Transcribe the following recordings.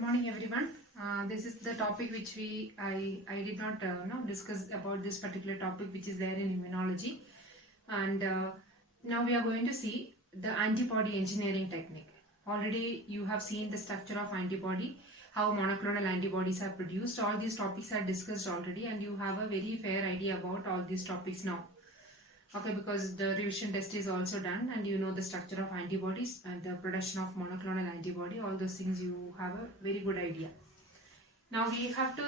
Good morning, everyone. This is the topic which I did not discuss about this particular topic which is there in immunology, and now we are going to see the antibody engineering technique. Already you have seen the structure of antibody, how monoclonal antibodies are produced. All these topics are discussed already, and you have a very fair idea about all these topics now. Okay, because the revision test is also done and you know the structure of antibodies and the production of monoclonal antibody, all those things you have a very good idea. Now we have to,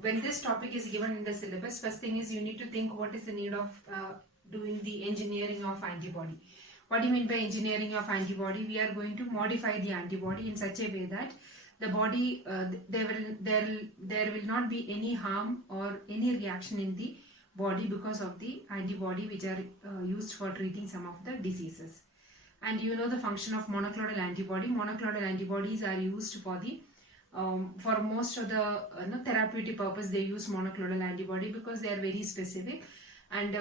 when this topic is given in the syllabus, first thing is you need to think what is the need of doing the engineering of antibody. What do you mean by engineering of antibody? We are going to modify the antibody in such a way that the body, there will not be any harm or any reaction in the body because of the antibody which are used for treating some of the diseases. And you know the function of monoclonal antibody. Monoclonal antibodies are used for the for most of the therapeutic purpose. They use monoclonal antibody because they are very specific. And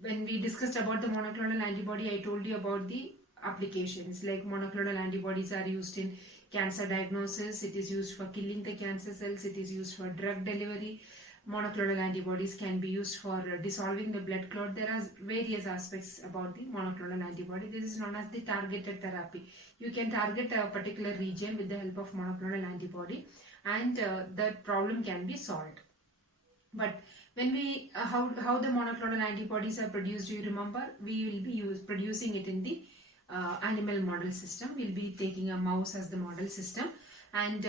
when we discussed about the monoclonal antibody, I told you about the applications. Like monoclonal antibodies are used in cancer diagnosis, it is used for killing the cancer cells, it is used for drug delivery. Monoclonal antibodies can be used for dissolving the blood clot. There are various aspects about the monoclonal antibody. This is known as the targeted therapy. You can target a particular region with the help of monoclonal antibody, and that problem can be solved. But when we how the monoclonal antibodies are produced, do you remember? We will be producing it in the animal model system. We'll be taking a mouse as the model system, and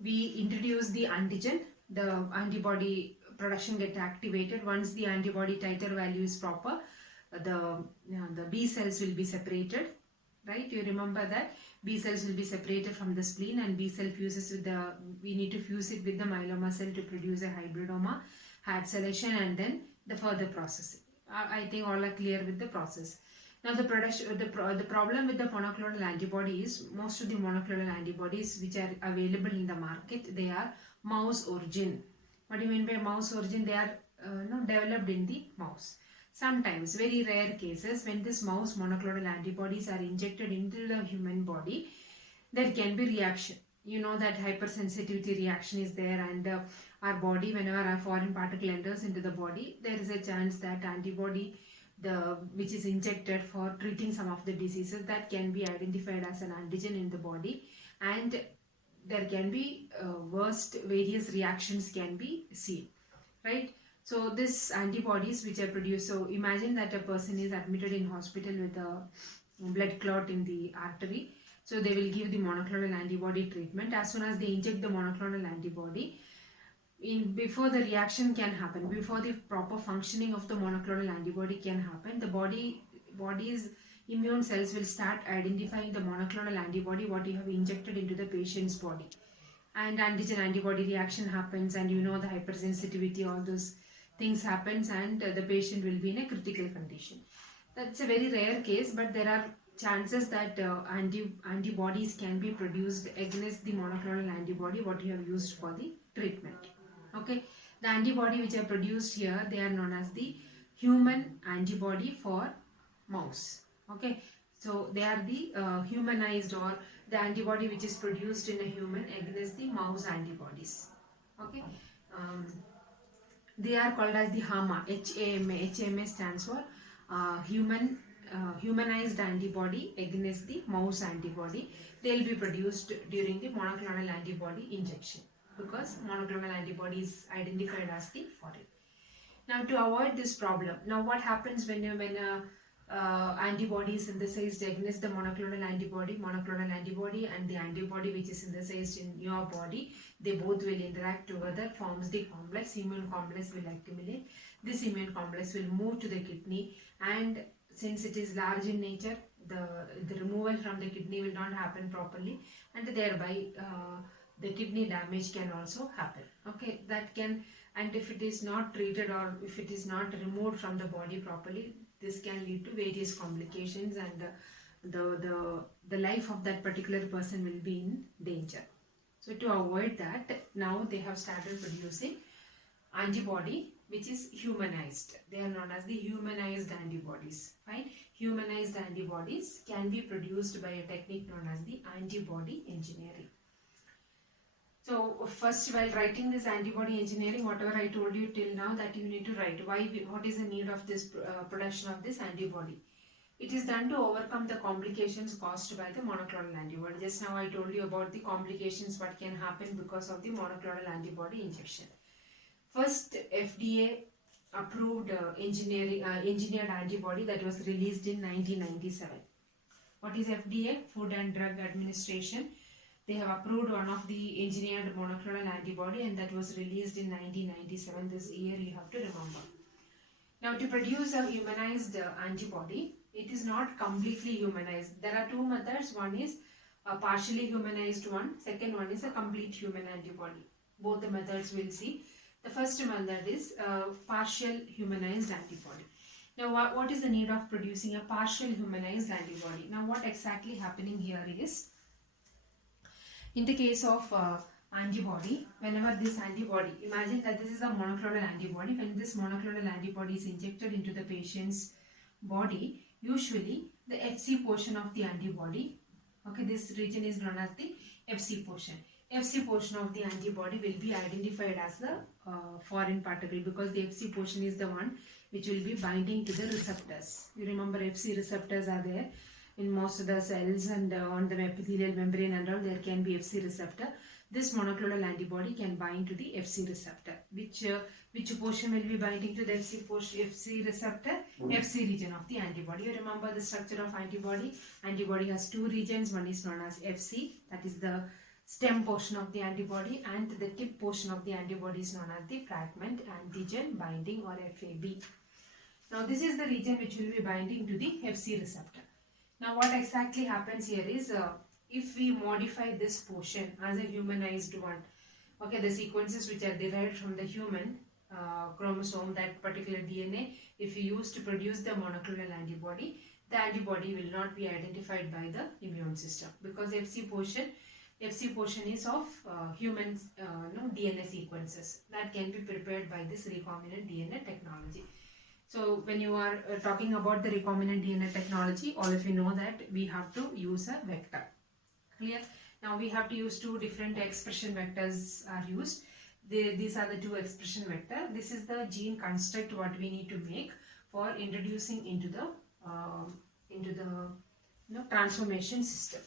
we introduce the antigen. The antibody production get activated. Once the antibody titer value is proper, the B cells will be separated, right? You remember that B cells will be separated from the spleen, and B cell fuses with the, we need to fuse it with the myeloma cell to produce a hybridoma, had selection, and then the further processing. I think all are clear with the process. Now the production, the problem with the monoclonal antibody is most of the monoclonal antibodies which are available in the market, they are mouse origin. What do you mean by mouse origin? They are developed in the mouse. Sometimes, very rare cases, when this mouse monoclonal antibodies are injected into the human body, there can be reaction. You know that hypersensitivity reaction is there, and our body, whenever a foreign particle enters into the body, there is a chance that antibody which is injected for treating some of the diseases, that can be identified as an antigen in the body, and there can be worst various reactions can be seen, right? So this antibodies which are produced, so imagine that a person is admitted in hospital with a blood clot in the artery. So they will give the monoclonal antibody treatment. As soon as they inject the monoclonal antibody, before the reaction can happen, before the proper functioning of the monoclonal antibody can happen, the body's immune cells will start identifying the monoclonal antibody what you have injected into the patient's body, and antigen antibody reaction happens, and you know the hypersensitivity, all those things happens, and the patient will be in a critical condition. That's a very rare case, but there are chances that antibodies can be produced against the monoclonal antibody what you have used for the treatment. Okay, the antibody which are produced here, they are known as the human antibody for mouse. Okay, so they are the humanized, or the antibody which is produced in a human against the mouse antibodies. Okay, they are called as the HAMA. HAMA stands for humanized antibody against the mouse antibody. They will be produced during the monoclonal antibody injection, because monoclonal antibody is identified as the foreign. Now to avoid this problem, now what happens when antibody is synthesized against the monoclonal antibody and the antibody which is synthesized in your body, they both will interact together, forms the complex. Immune complex will accumulate. This immune complex will move to the kidney, and since it is large in nature, the removal from the kidney will not happen properly, and thereby the kidney damage can also happen. Okay, that can, and if it is not treated or if it is not removed from the body properly, this can lead to various complications, and the life of that particular person will be in danger. So to avoid that, now they have started producing antibody which is humanized. They are known as the humanized antibodies. Fine. Humanized antibodies can be produced by a technique known as the antibody engineering. So first, while writing this antibody engineering, whatever I told you till now, that you need to write what is the need of this production of this antibody. It is done to overcome the complications caused by the monoclonal antibody. Just now I told you about the complications what can happen because of the monoclonal antibody injection. First, FDA approved engineered antibody that was released in 1997. What is FDA? Food and Drug Administration. They have approved one of the engineered monoclonal antibody, and that was released in 1997. This year you have to remember. Now, to produce a humanized antibody, it is not completely humanized. There are two methods. One is a partially humanized one. Second one is a complete human antibody. Both the methods we'll see. The first method is partial humanized antibody. Now, what is the need of producing a partial humanized antibody? Now, what exactly happening here is, in the case of antibody, whenever this antibody, imagine that this is a monoclonal antibody. When this monoclonal antibody is injected into the patient's body, usually the Fc portion of the antibody, okay, this region is known as the Fc portion. Fc portion of the antibody will be identified as the foreign particle, because the Fc portion is the one which will be binding to the receptors. You remember Fc receptors are there in most of the cells, and on the epithelial membrane and all there can be Fc receptor. This monoclonal antibody can bind to the Fc receptor. Which portion will be binding to the Fc receptor? Fc region of the antibody. You remember the structure of antibody? Antibody has two regions. One is known as Fc, that is the stem portion of the antibody, and the tip portion of the antibody is known as the fragment antigen binding, or FAB. Now this is the region which will be binding to the Fc receptor. Now what exactly happens here is, if we modify this portion as a humanized one, okay, the sequences which are derived from the human chromosome, that particular DNA, if you use to produce the monoclonal antibody, the antibody will not be identified by the immune system, because Fc portion is of human DNA sequences that can be prepared by this recombinant DNA technology. So when you are talking about the recombinant DNA technology, all of you know that we have to use a vector. Clear? Now we have to use two different expression vectors are used. These are the two expression vector. This is the gene construct what we need to make for introducing into the transformation system.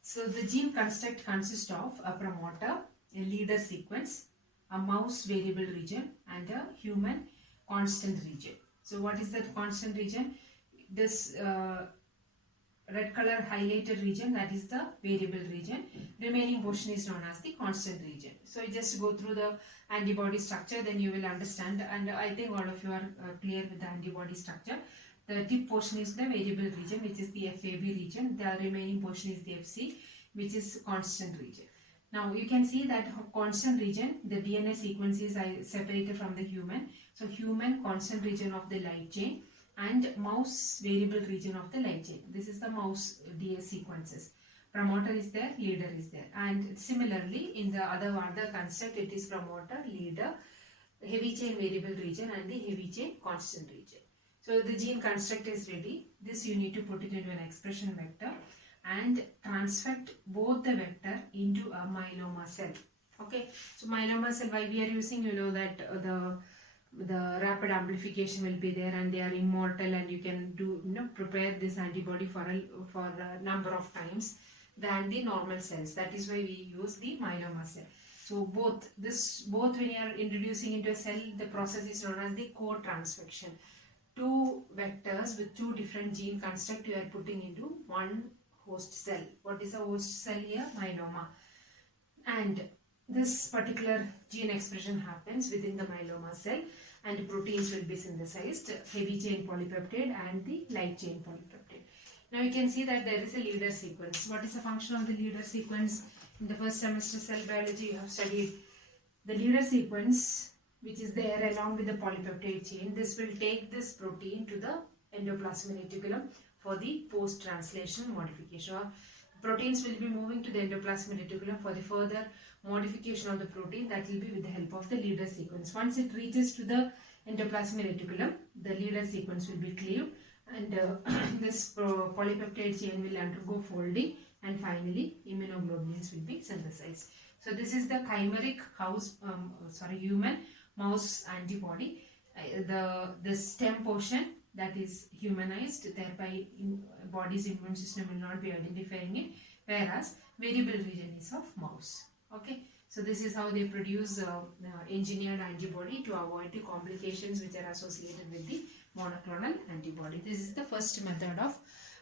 So the gene construct consists of a promoter, a leader sequence, a mouse variable region, and a human constant region. So what is that constant region? This red color highlighted region, that is the variable region. Remaining portion is known as the constant region. So you just go through the antibody structure, then you will understand, and I think all of you are clear with the antibody structure. The tip portion is the variable region, which is the FAB region. The remaining portion is the FC, which is constant region. Now you can see that constant region, the DNA sequence is separated from the human. So human constant region of the light chain, and mouse variable region of the light chain. This is the mouse DNA sequences. Promoter is there, leader is there. And similarly in the other construct, it is promoter, leader, heavy chain variable region, and the heavy chain constant region. So the gene construct is ready. This you need to put it into an expression vector and transfect both the vector into a myeloma cell. Okay, so myeloma cell, why we are using, you know that the rapid amplification will be there, and they are immortal, and you can do prepare this antibody for a number of times than the normal cells. That is why we use the myeloma cell. So both when you are introducing into a cell, the process is known as the co-transfection. Two vectors with two different gene construct you are putting into one host cell. What is a host cell here? Myeloma. And this particular gene expression happens within the myeloma cell, and proteins will be synthesized, heavy chain polypeptide and the light chain polypeptide. Now you can see that there is a leader sequence. What is the function of the leader sequence? In the first semester cell biology you have studied the leader sequence, which is there along with the polypeptide chain. This will take this protein to the endoplasmic reticulum for the post-translational modification. Proteins will be moving to the endoplasmic reticulum for the further modification of the protein. That will be with the help of the leader sequence. Once it reaches to the endoplasmic reticulum, the leader sequence will be cleaved, and this polypeptide chain will undergo folding, and finally immunoglobulins will be synthesized. So this is the chimeric human mouse antibody. The stem portion that is humanized, thereby body's immune system will not be identifying it, whereas variable region is of mouse. Okay, so this is how they produce engineered antibody to avoid the complications which are associated with the monoclonal antibody. This is the first method of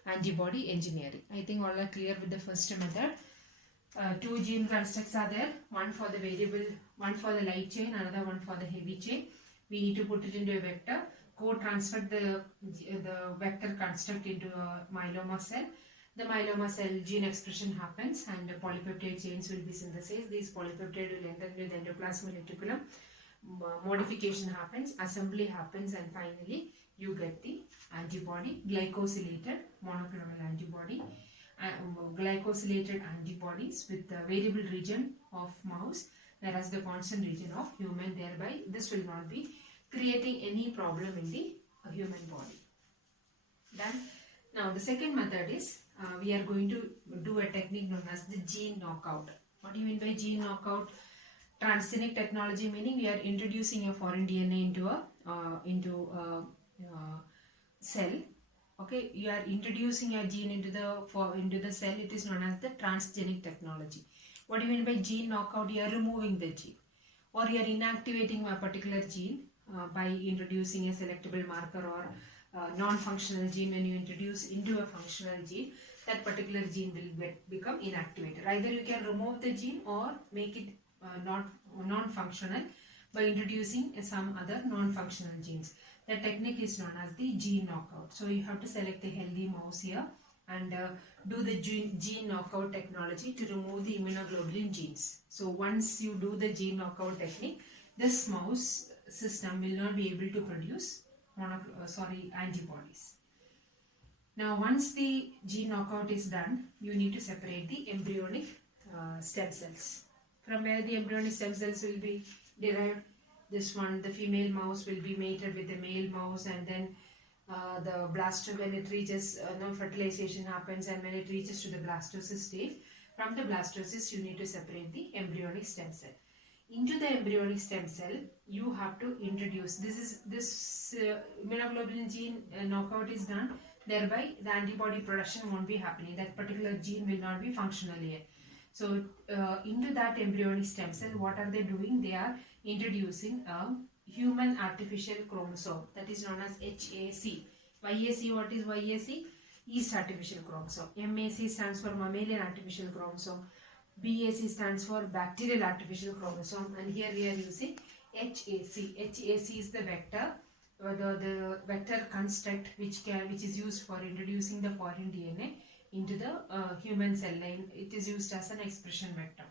antibody engineering. I think all are clear with the first method. Two gene constructs are there, one for the variable, one for the light chain, another one for the heavy chain. We need to put it into a vector, co-transfer the vector construct into a myeloma cell. The myeloma cell gene expression happens and the polypeptide chains will be synthesized. These polypeptide will enter into the endoplasmic reticulum. Modification happens, assembly happens, and finally you get the antibody, glycosylated monoclonal antibody. Glycosylated antibodies with the variable region of mouse, whereas the constant region of human. Thereby this will not be creating any problem in the human body. Then now the second method is we are going to do a technique known as the gene knockout. What do you mean by gene knockout? Transgenic technology, meaning we are introducing a foreign DNA into a cell. Okay, you are introducing a gene into the cell. It is known as the transgenic technology. What do you mean by gene knockout? You are removing the gene, or you are inactivating a particular gene by introducing a selectable marker or non-functional gene. When you introduce into a functional gene, that particular gene will become inactivated. Either you can remove the gene or make it non-functional by introducing some other non-functional genes. The technique is known as the gene knockout. So you have to select a healthy mouse here and do the gene knockout technology to remove the immunoglobulin genes. So once you do the gene knockout technique, this mouse system will not be able to produce antibodies. Now once the gene knockout is done, you need to separate the embryonic stem cells. From where the embryonic stem cells will be derived? This one, the female mouse will be mated with the male mouse, and then the when it reaches, fertilization happens, and when it reaches to the blastocyst stage, from the blastocyst you need to separate the embryonic stem cell. Into the embryonic stem cell, you have to introduce, this immunoglobulin gene knockout is done, thereby the antibody production won't be happening. That particular gene will not be functional yet. So into that embryonic stem cell, what are they doing? They are introducing a human artificial chromosome, that is known as HAC. YAC, what is YAC? Yeast artificial chromosome. MAC stands for mammalian artificial chromosome. BAC stands for bacterial artificial chromosome, and here we are using HAC. HAC is the vector, the vector construct which is used for introducing the foreign DNA into the human cell line. It is used as an expression vector.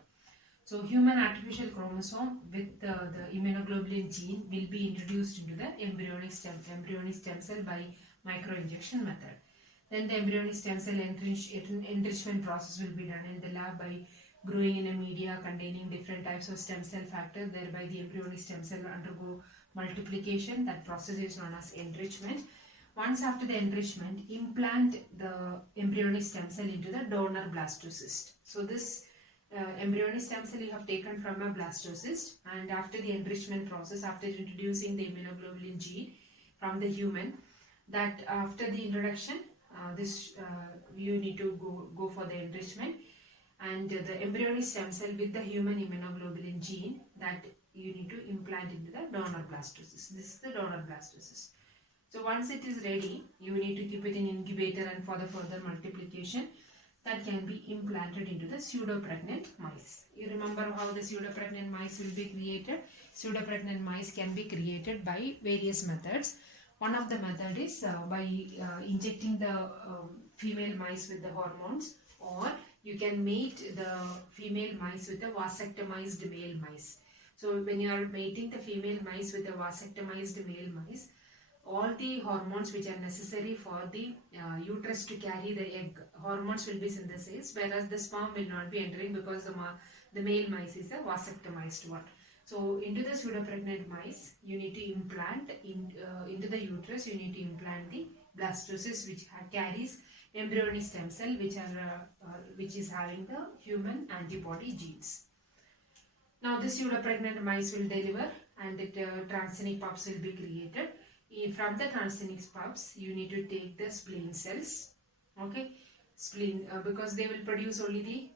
So human artificial chromosome with the immunoglobulin gene will be introduced into the embryonic stem cell by microinjection method. Then the embryonic stem cell enrichment process will be done in the lab by growing in a media containing different types of stem cell factors. Thereby the embryonic stem cell undergo multiplication. That process is known as enrichment. Once after the enrichment, implant the embryonic stem cell into the donor blastocyst. So this embryonic stem cell you have taken from a blastocyst, and after the enrichment process, after introducing the immunoglobulin gene from the human, that after the introduction, you need to go for the enrichment, and the embryonic stem cell with the human immunoglobulin gene, that you need to implant into the donor blastocyst. This is the donor blastocyst. So once it is ready, you need to keep it in incubator, and for the further multiplication, that can be implanted into the pseudopregnant mice. You remember how the pseudopregnant mice will be created? Pseudopregnant mice can be created by various methods. One of the method is by injecting the female mice with the hormones, or you can mate the female mice with the vasectomized male mice. So when you are mating the female mice with the vasectomized male mice, all the hormones which are necessary for the uterus to carry the egg, hormones will be synthesized, whereas the sperm will not be entering because the male mice is a vasectomized one. So into the pseudopregnant mice, you need to implant into the uterus, you need to implant the blastocyst which carries embryonic stem cell which is having the human antibody genes. Now this pseudopregnant mice will deliver and the transgenic pups will be created. From the transgenic pups you need to take the spleen cells, okay, spleen because they will produce only the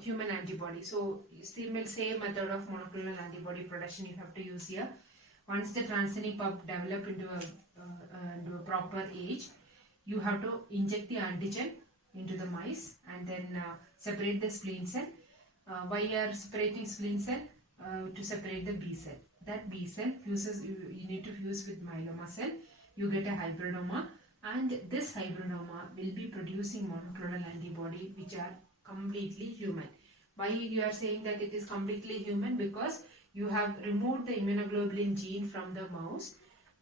human antibody. So still same method of monoclonal antibody production you have to use here. Once the transgenic pup develop into a proper age, you have to inject the antigen into the mice and then separate the spleen cell. Why you are separating spleen cell? To separate the B cell. That B cell fuses, you need to fuse with myeloma cell. You get a hybridoma, and this hybridoma will be producing monoclonal antibody which are completely human. Why you are saying that it is completely human? Because you have removed the immunoglobulin gene from the mouse,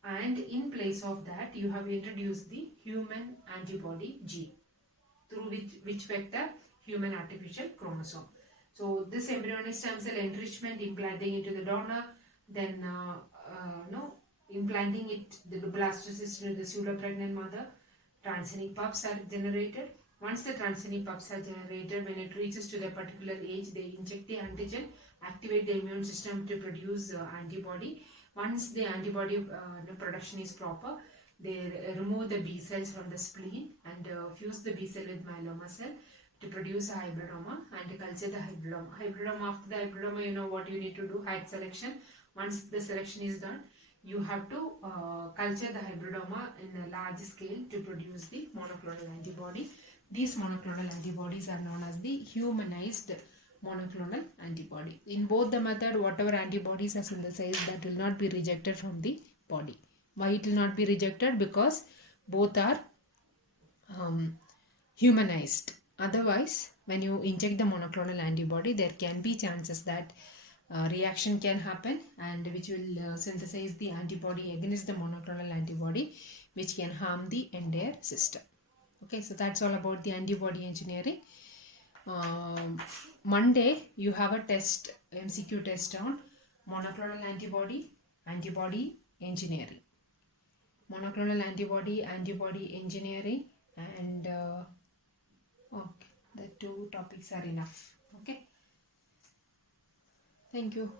and in place of that you have introduced the human antibody gene through which vector? Human artificial chromosome. So this embryonic stem cell enrichment, implanting into the donor, then implanting it, the blastocyst into the pseudopregnant mother, transgenic pups are generated. Once the transgenic pups are generated, when it reaches to the particular age, they inject the antigen, activate the immune system to produce antibody. Once the antibody the production is proper, they remove the B cells from the spleen and fuse the B cell with myeloma cell to produce a hybridoma and culture the hybridoma. Hybridoma, after the hybridoma, you know what you need to do? Height selection. Once the selection is done, you have to culture the hybridoma in a large scale to produce the monoclonal antibody. These monoclonal antibodies are known as the humanized monoclonal antibody. In both the method, whatever antibodies are synthesized, that will not be rejected from the body. Why it will not be rejected? Because both are humanized. Otherwise, when you inject the monoclonal antibody, there can be chances that reaction can happen and which will synthesize the antibody against the monoclonal antibody, which can harm the entire system. Okay, so that's all about the antibody engineering. Monday, you have a test, MCQ test on monoclonal antibody engineering. Monoclonal antibody engineering, and okay, the two topics are enough. Okay, thank you.